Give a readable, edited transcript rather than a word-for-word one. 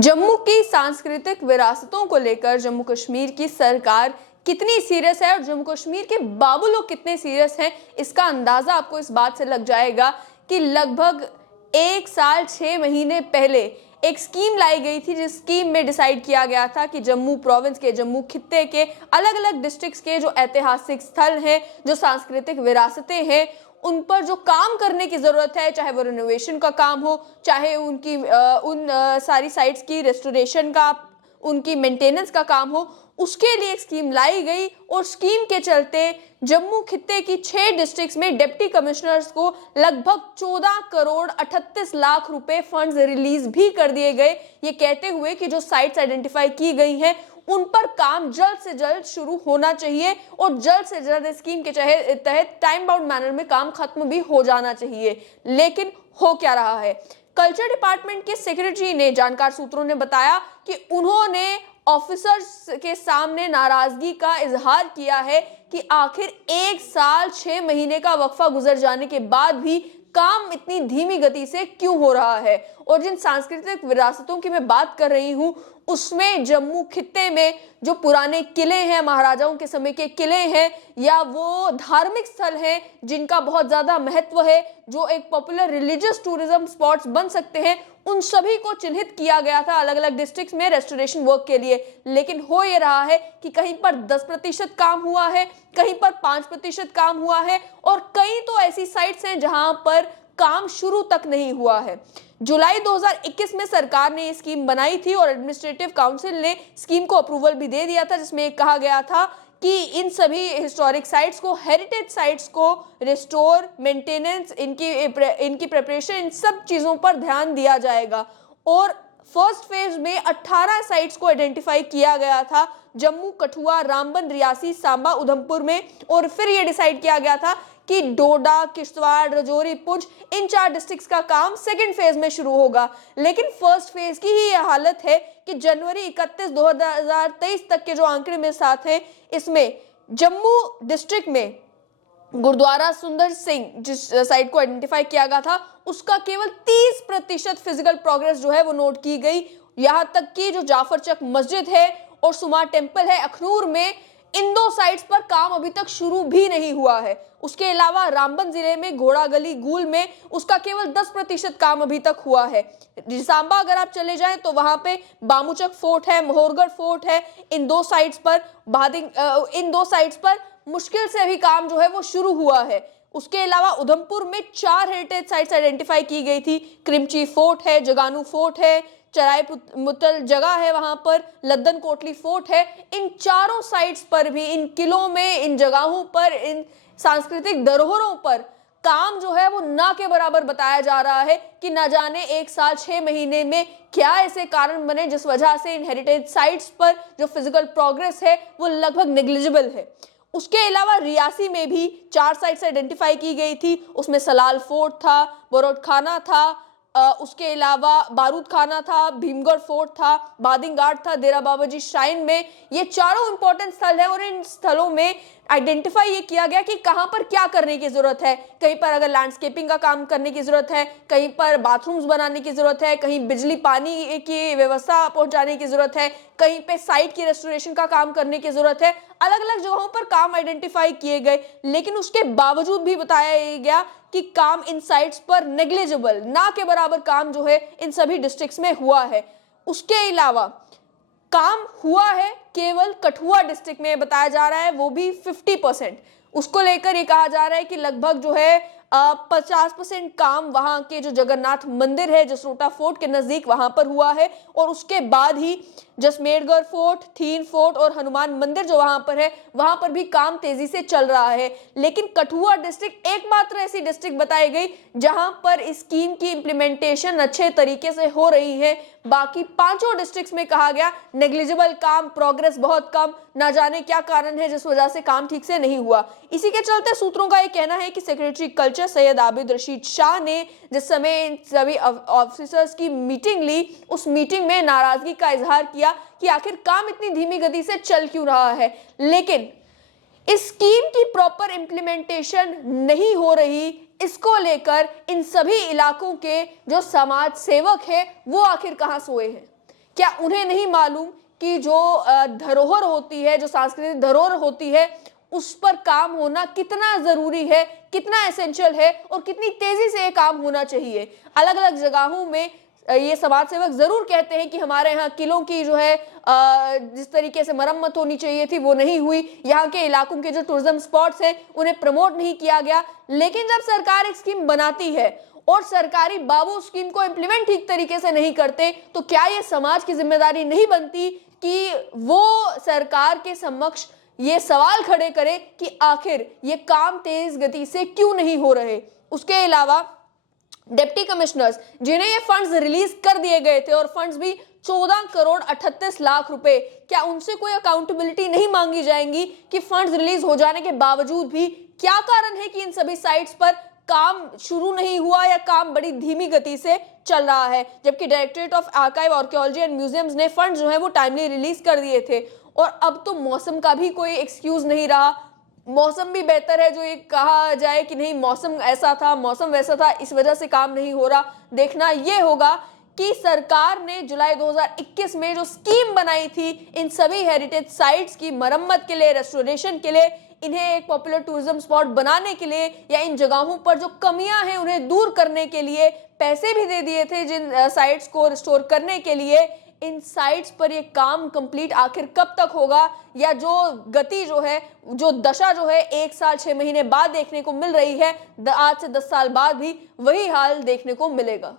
जम्मू की सांस्कृतिक विरासतों को लेकर जम्मू कश्मीर की सरकार कितनी सीरियस है और जम्मू कश्मीर के बाबू लोग कितने सीरियस हैं, इसका अंदाजा आपको इस बात से लग जाएगा कि लगभग 1 साल 6 महीने पहले एक स्कीम लाई गई थी, जिस स्कीम में डिसाइड किया गया था कि जम्मू प्रोविंस के, जम्मू खित्ते के अलग अलग डिस्ट्रिक्ट्स के जो ऐतिहासिक स्थल हैं, जो सांस्कृतिक विरासतें हैं, उन पर जो काम करने की ज़रूरत है, चाहे वो रिनोवेशन का काम हो, चाहे उनकी सारी साइट्स की रेस्टोरेशन का, उनकी मेंटेनेंस का काम हो, उसके लिए एक स्कीम लाई गई। और स्कीम के चलते जम्मू खित्ते की 6 डिस्ट्रिक्ट्स में डिप्टी कमिश्नर्स को लगभग 14 करोड़ 38 लाख रुपए फंड्स रिलीज भी कर दिए गए, ये कहते हुए कि जो साइट्स आइडेंटिफाई की गई हैं उन पर काम जल्द से जल्द शुरू होना चाहिए और जल्द से जल्द स्कीम के तहत टाइम बाउंड मैनर में काम खत्म भी हो जाना चाहिए। लेकिन हो क्या रहा है? कल्चर डिपार्टमेंट के सेक्रेटरी ने, जानकार सूत्रों ने बताया कि उन्होंने ऑफिसर्स के सामने नाराजगी का इजहार किया है कि आखिर 1 साल 6 महीने का वक्फा गुजर जाने के बाद भी काम इतनी धीमी गति से क्यों हो रहा है। और जिन सांस्कृतिक विरासतों की मैं बात कर रही हूं, उसमें जम्मू खित्ते में जो पुराने किले हैं, महाराजाओं के समय के किले हैं, या वो धार्मिक स्थल हैं जिनका बहुत ज्यादा महत्व है, जो एक पॉपुलर रिलीजियस टूरिज्म स्पॉट्स बन सकते हैं, उन सभी को चिन्हित किया गया था अलग अलग डिस्ट्रिक्ट्स में रेस्टोरेशन वर्क के लिए। लेकिन हो ये रहा है कि कहीं पर 10% काम हुआ है, कहीं पर 5% काम हुआ है, और कई तो ऐसी साइट्स हैं जहां पर काम शुरू तक नहीं हुआ है। जुलाई 2021 में सरकार ने ये स्कीम बनाई थी और एडमिनिस्ट्रेटिव काउंसिल ने स्कीम को अप्रूवल भी दे दिया था, जिसमें कहा गया था कि इन सभी हिस्टोरिक साइट्स को, हेरिटेज साइट्स को रिस्टोर, मेंटेनेंस, इनकी प्रिपरेशन, इन सब चीज़ों पर ध्यान दिया जाएगा। और फर्स्ट फेज में 18 साइट्स को आइडेंटिफाई किया गया था, जम्मू, कठुआ, रामबन, रियासी, सांबा, उधमपुर में। और फिर ये डिसाइड किया गया था कि डोडा, किश्तवाड़, राजौरी, पुंछ, इन 4 डिस्ट्रिक्ट्स का काम सेकंड फेज में शुरू होगा। लेकिन फर्स्ट फेज की ही यह हालत है कि जनवरी 31, 2023 तक के जो आंकड़े मेरे साथ हैं, इसमें जम्मू डिस्ट्रिक्ट में गुरुद्वारा सुंदर सिंह, जिस साइट को आइडेंटिफाई किया गया था, उसका केवल 30% फिजिकल प्रोग्रेस जो है वो नोट की गई। यहां तक कि जो जाफर चक मस्जिद है और सुमा टेम्पल है अखनूर में, इन 2 साइट्स पर काम अभी तक शुरू भी नहीं हुआ है। उसके अलावा रामबन जिले में घोड़ा गली गूल में उसका केवल 10% काम अभी तक हुआ है। सांबा अगर आप चले जाएं तो वहां पे बामूचक फोर्ट है, मोहरगढ़ फोर्ट है, इन 2 साइट्स पर मुश्किल से अभी काम जो है वो शुरू हुआ है। उसके अलावा उधमपुर में 4 हेरिटेज साइट्स आइडेंटिफाई की गई थी। क्रिमची फोर्ट है, जगानू फोर्ट है, चराय मुतल जगह है, वहां पर लद्दन कोटली फोर्ट है। इन चारों साइट्स पर भी, इन किलों में, इन जगहों पर, इन सांस्कृतिक धरोहरों पर काम जो है वो ना के बराबर बताया जा रहा है कि ना जाने 1 साल 6 महीने में क्या ऐसे कारण बने जिस वजह से इन हेरिटेज साइट्स पर जो फिजिकल प्रोग्रेस है वो लगभग नेग्लिजिबल है। उसके अलावा रियासी में भी 4 साइट्स आइडेंटिफाई की गई थी। उसमें सलाल फोर्ट था, बरोड खाना था, उसके अलावा बारूद खाना था, भीमगढ़ फोर्ट था, बादिंग घाट था, डेरा बाबाजी श्राइन में। ये चारों इंपॉर्टेंट स्थल है और इन स्थलों में आइडेंटिफाई ये किया गया कि कहां पर क्या करने की जरूरत है। कहीं पर अगर लैंडस्केपिंग का काम करने की जरूरत है, कहीं पर बाथरूम्स बनाने की जरूरत है, कहीं बिजली पानी की व्यवस्था पहुंचाने की जरूरत है, कहीं पे साइट की रेस्टोरेशन का काम करने की जरूरत है। अलग अलग जगहों पर काम आइडेंटिफाई किए गए, लेकिन उसके बावजूद भी बताया गया कि काम इन साइट्स पर नेग्लिजिबल, ना के बराबर काम जो है इन सभी डिस्ट्रिक्ट्स में हुआ है। उसके अलावा काम हुआ है केवल कठुआ डिस्ट्रिक्ट में, बताया जा रहा है, वो भी 50%। उसको लेकर ये कहा जा रहा है कि लगभग जो है 50% काम वहां के जो जगन्नाथ मंदिर है, जसरोटा फोर्ट के नजदीक, वहां पर हुआ है। और उसके बाद ही जसमेरगढ़ फोर्ट, थीन फोर्ट और हनुमान मंदिर जो वहां पर है, वहां पर भी काम तेजी से चल रहा है। लेकिन कठुआ डिस्ट्रिक्ट एकमात्र ऐसी डिस्ट्रिक्ट बताई गई जहां पर इस स्कीम की इंप्लीमेंटेशन अच्छे तरीके से हो रही है। बाकी 5 डिस्ट्रिक्ट्स में कहा गया नेग्लिजिबल काम, प्रोग्रेस बहुत कम, ना जाने क्या कारण है जिस वजह से काम ठीक से नहीं हुआ। इसी के चलते सूत्रों का यह कहना है कि सेक्रेटरी कल्चर सैयद आबिद रशीद शाह ने जिस समय इन सभी ऑफिसर्स की मीटिंग ली, उस मीटिंग में नाराजगी का इजहार किया कि आखिर काम इतनी धीमी गति से चल क्यों रहा है। लेकिन इस स्कीम की प्रॉपर इंप्लीमेंटेशन नहीं हो रही, इसको लेकर इन सभी इलाकों के जो समाज सेवक हैं वो आखिर कहां सोए हैं। क्या उन्हें नहीं मालूम कि जो धरोहर होती है, जो सांस्कृतिक धरोहर होती है, उस पर काम होना कितना जरूरी है, कितना एसेंशियल है और कितनी तेजी से ये काम होना चाहिए। अलग अलग जगहों में ये समाज सेवक जरूर कहते हैं कि हमारे यहाँ किलों की जो है जिस तरीके से मरम्मत होनी चाहिए थी वो नहीं हुई, यहाँ के इलाकों के जो टूरिज्म स्पॉट्स हैं उन्हें प्रमोट नहीं किया गया। लेकिन जब सरकार एक स्कीम बनाती है और सरकारी बाबू स्कीम को इम्प्लीमेंट ठीक तरीके से नहीं करते, तो क्या ये समाज की जिम्मेदारी नहीं बनती कि वो सरकार के समक्ष ये सवाल खड़े करे कि आखिर ये काम तेज गति से क्यों नहीं हो रहे। उसके अलावा डिप्टी कमिश्नर्स जिन्हें ये फंड्स रिलीज कर दिए गए थे और फंड्स भी 14 करोड़ 38 लाख रुपए, क्या उनसे कोई अकाउंटेबिलिटी नहीं मांगी जाएंगी कि फंड्स रिलीज हो जाने के बावजूद भी क्या कारण है कि इन सभी साइट्स पर काम शुरू नहीं हुआ या काम बड़ी धीमी गति से चल रहा है, जबकि directorate of archive, archaeology and museums ने फंड्स जो है वो टाइमली रिलीज कर दिए थे। और अब तो मौसम का भी कोई एक्सक्यूज नहीं रहा, मौसम भी बेहतर है जो ये कहा जाए कि नहीं मौसम ऐसा था, मौसम वैसा था, इस वजह से काम नहीं हो रहा। देखना ये होगा कि सरकार ने जुलाई 2021 में जो स्कीम बनाई थी इन सभी हेरिटेज साइट्स की मरम्मत के लिए, रेस्टोरेशन के लिए, इन्हें एक पॉपुलर टूरिज्म स्पॉट बनाने के लिए या इन जगहों पर जो कमियां हैं उन्हें दूर करने के लिए पैसे भी दे दिए थे जिन साइट्स को रिस्टोर करने के लिए। इन साइट्स पर ये काम कंप्लीट आखिर कब तक होगा, या जो गति जो है, जो दशा जो है 1 साल 6 महीने बाद देखने को मिल रही है, आज से 10 साल बाद भी वही हाल देखने को मिलेगा।